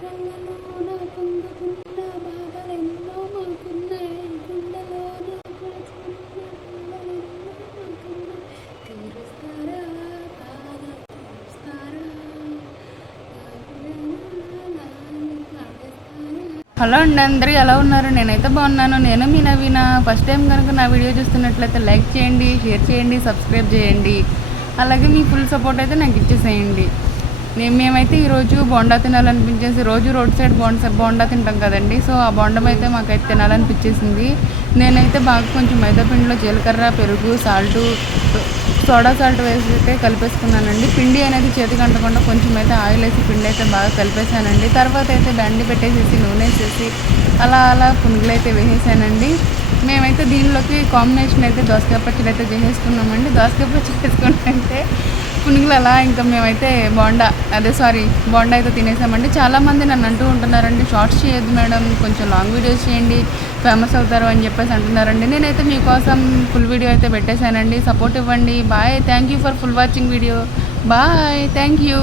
కళ్ళలోన పొంగుతున్న బాధలెన్నో మాకున్నాయి, గుండెలోన కొలుచుకున్న బాధలెన్నో మాకున్నాయి. తీరుస్తారా బాధ తీరుస్తారా, హలో అండి, అందరూ ఎలా ఉన్నారు? నేనైతే బాగున్నాను. నేను మీ నవీన. ఫస్ట్ టైం కనుక నా వీడియో చూస్తున్నట్లయితే లైక్ చేయండి, షేర్ చేయండి, సబ్స్క్రైబ్ చేయండి. అలాగే మీ ఫుల్ సపోర్ట్ అయితే నాకు ఇచ్చేసేయండి. మేమైతే ఈరోజు బోండా తినాలనిపించేసి, రోజు రోడ్ సైడ్ బోండా తింటాం కదండి. సో ఆ బోండం అయితే మాకైతే తినాలనిపించేసింది. నేనైతే బాగా కొంచెం మైదాపిండిలో జీలకర్ర, పెరుగు, సాల్టు, సోడా సాల్ట్ వేసి అయితే కలిపేసుకున్నానండి. పిండి అనేది చేతికి అంటకుండా కొంచెం అయితే ఆయిల్ వేసి పిండి అయితే బాగా కలిపేసానండి. తర్వాత అయితే బండి పెట్టేసేసి నూనె వేసేసి అలా అలా పునుగులు అయితే వేసేసానండి. మేమైతే దీనిలోకి కాంబినేషన్ అయితే దోసకాయ పచ్చడి అయితే చేసేసుకున్నామండి. దోసకాయ పచ్చడి వేసుకున్నట్టే పునుగులు అలా ఇంకా మేమైతే బోండా అయితే తినేసామండి. చాలామంది నన్ను అంటూ ఉంటున్నారండి, షార్ట్స్ చేయొద్దు మేడం, కొంచెం లాంగ్ వీడియోస్ చేయండి, ఫేమస్ అవుతారు అని చెప్పేసి అంటున్నారండి. నేనైతే మీకోసం ఫుల్ వీడియో అయితే పెట్టేశానండి. సపోర్ట్ ఇవ్వండి. Bye, thank you for full watching video. Bye, thank you.